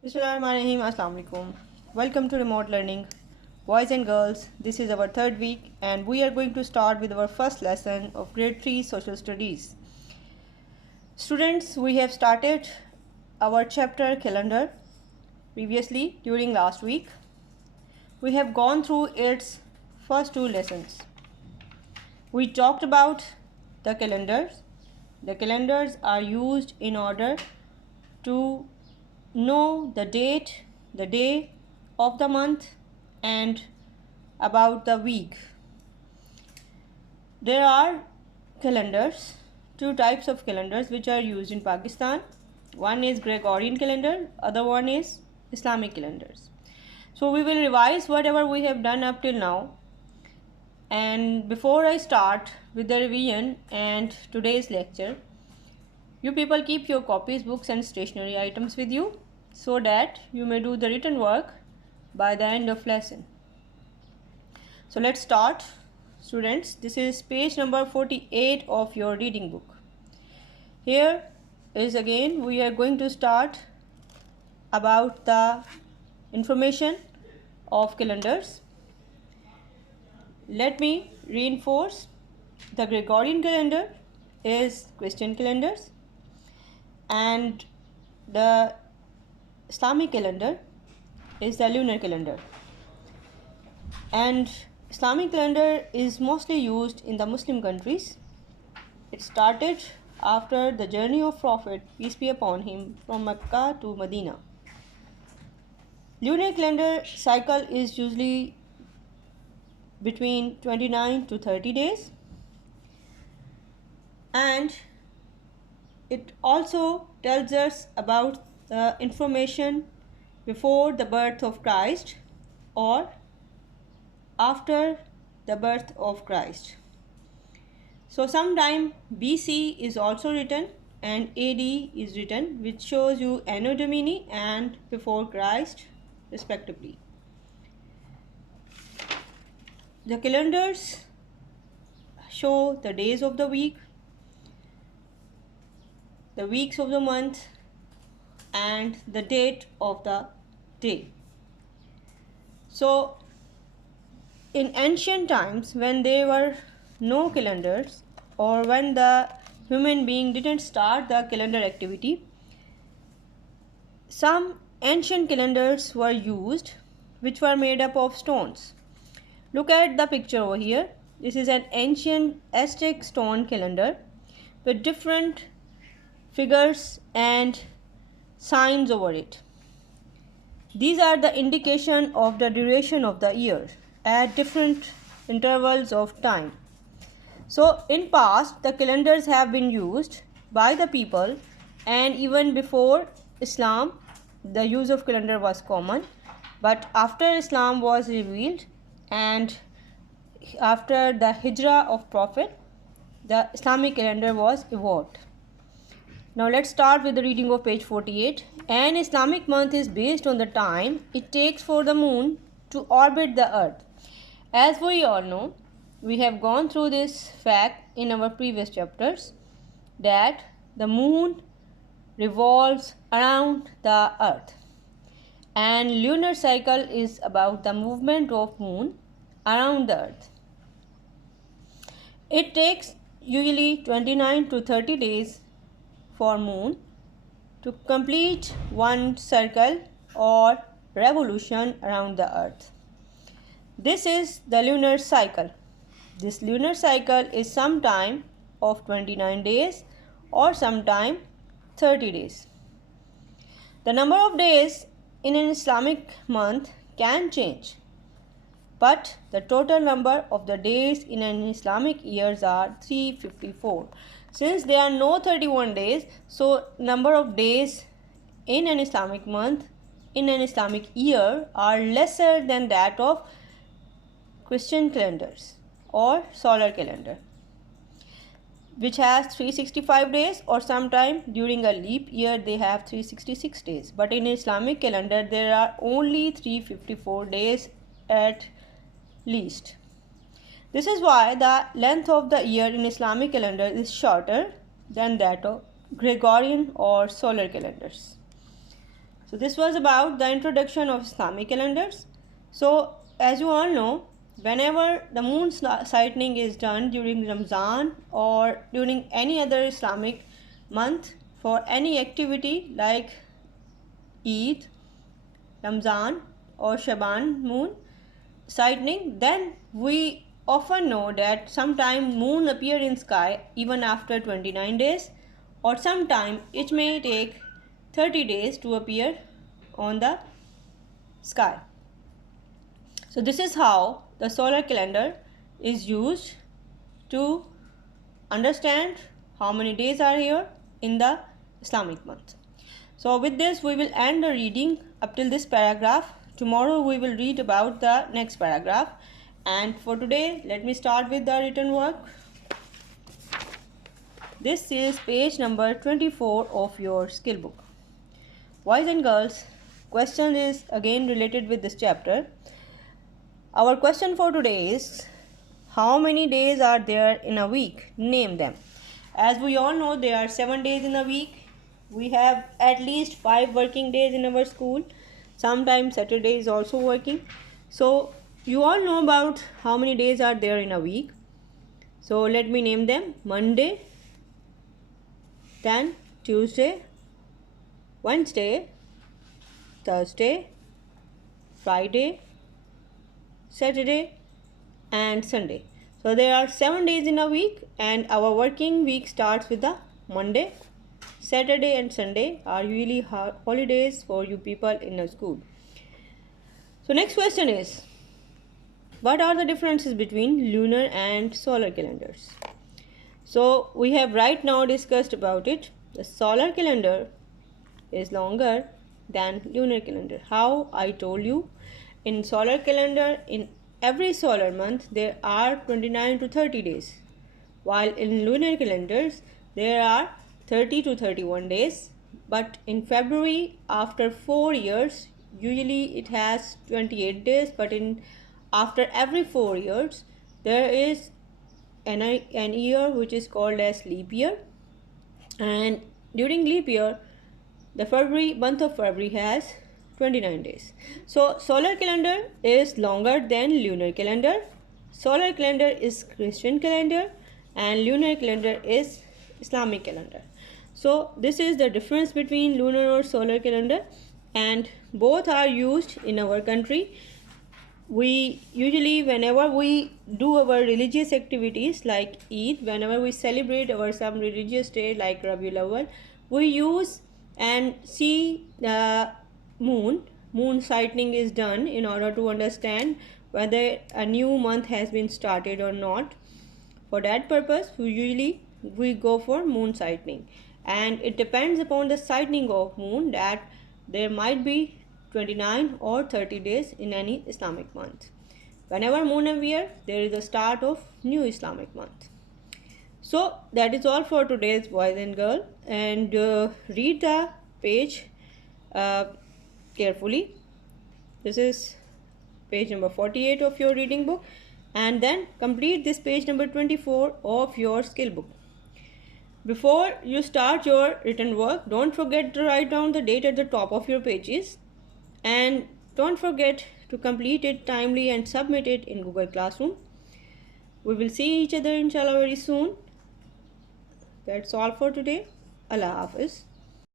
Bismillahirrahmanirrahim. Assalamu alaikum. Welcome to remote learning. Boys and girls, this is our third week and we are going to start with our first lesson of grade 3 social studies. Students, we have started our chapter calendar previously during last week. We have gone through its first two lessons. We talked about the calendars. The calendars are used in order to know the date, the day of the month and about the week. There are calendars, two types of calendars which are used in Pakistan. One is Gregorian calendar, other one is Islamic calendars. So we will revise whatever we have done up till now. And before I start with the revision and today's lecture, you people keep your copies, books and stationery items with you so that you may do the written work by the end of lesson. So let's start, students. This is page number 48 of your reading book. Here is again we are going to start about the information of calendars. Let me reinforce. The Gregorian calendar is Christian calendars and the Islamic calendar is the lunar calendar. And Islamic calendar is mostly used in the Muslim countries. It started after the journey of Prophet, peace be upon him, from Mecca to Medina. Lunar calendar cycle is usually between 29 to 30 days, and it also tells us about the information before the birth of Christ or after the birth of Christ. So sometime BC is also written and AD is written, which shows you Anno Domini and before Christ respectively. The calendars show the days of the week, the weeks of the month and the date of the day. So in ancient times, when there were no calendars or when the human being didn't start the calendar activity, some ancient calendars were used which were made up of stones. Look at the picture over here. This is an ancient Aztec stone calendar with different figures and signs over it. These are the indication of the duration of the year at different intervals of time. So in past, the calendars have been used by the people, and even before Islam the use of calendar was common, but after Islam was revealed and after the hijrah of Prophet, the Islamic calendar was evolved. Now let's start with the reading of page 48. An Islamic month is based on the time it takes for the moon to orbit the earth. As we all know, we have gone through this fact in our previous chapters that the moon revolves around the earth and lunar cycle is about the movement of moon around the earth. It takes usually 29 to 30 days for moon to complete one circle or revolution around the earth. This is the lunar cycle. This lunar cycle is sometime of 29 days or sometime 30 days. The number of days in an Islamic month can change, but the total number of the days in an Islamic years are 354. Since there are no 31 days, so number of days in an Islamic month, in an Islamic year are lesser than that of Christian calendars or solar calendar, which has 365 days, or sometime during a leap year they have 366 days. But in Islamic calendar there are only 354 days at least. This is why the length of the year in Islamic calendar is shorter than that of Gregorian or solar calendars. So this was about the introduction of Islamic calendars. So as you all know, whenever the moon sighting is done during Ramzan or during any other Islamic month for any activity like Eid, Ramzan or Shaban moon sighting, then we often know that sometime moon appear in sky even after 29 days, or sometime it may take 30 days to appear on the sky. So this is how the solar calendar is used to understand how many days are here in the Islamic month. So with this we will end the reading up till this paragraph. Tomorrow we will read about the next paragraph, and for today let me start with the written work. This is page number 24 of your skill book. Boys and girls, question is again related with this chapter. Our question for today is, how many days are there in a week? Name them. As we all know, there are 7 days in a week. We have at least 5 working days in our school. Sometimes Saturday is also working. So you all know about how many days are there in a week. So let me name them. Monday, then Tuesday, Wednesday, Thursday, Friday, Saturday and Sunday. So there are 7 days in a week, and our working week starts with the Monday. Saturday and Sunday are usually holidays for you people in a school. So next question is, what are the differences between lunar and solar calendars? So we have right now discussed about it. The solar calendar is longer than lunar calendar. How? I told you, in solar calendar, in every solar month there are 29 to 30 days, while in lunar calendars there are 30 to 31 days. But in February, after 4 years, usually it has 28 days, but in after every 4 years there is an year which is called as leap year, and during leap year the month of February has 29 days. So solar calendar is longer than lunar calendar. Solar calendar is Christian calendar and lunar calendar is Islamic calendar. So this is the difference between lunar or solar calendar, and both are used in our country. We usually, whenever we do our religious activities like Eid, whenever we celebrate our some religious day like Rabiul Awwal, we use and see the moon sighting is done in order to understand whether a new month has been started or not. For that purpose, we go for moon sighting, and it depends upon the sighting of moon that there might be 29 or 30 days in any Islamic month. Whenever moon appears, there is the start of new Islamic month. So that is all for today's boys and girls, and read the page carefully. This is page number 48 of your reading book, and then complete this page number 24 of your skill book. Before you start your written work, don't forget to write down the date at the top of your pages, and don't forget to complete it timely and submit it in Google Classroom. We will see each other inshallah very soon. That's all for today. Allah Hafiz.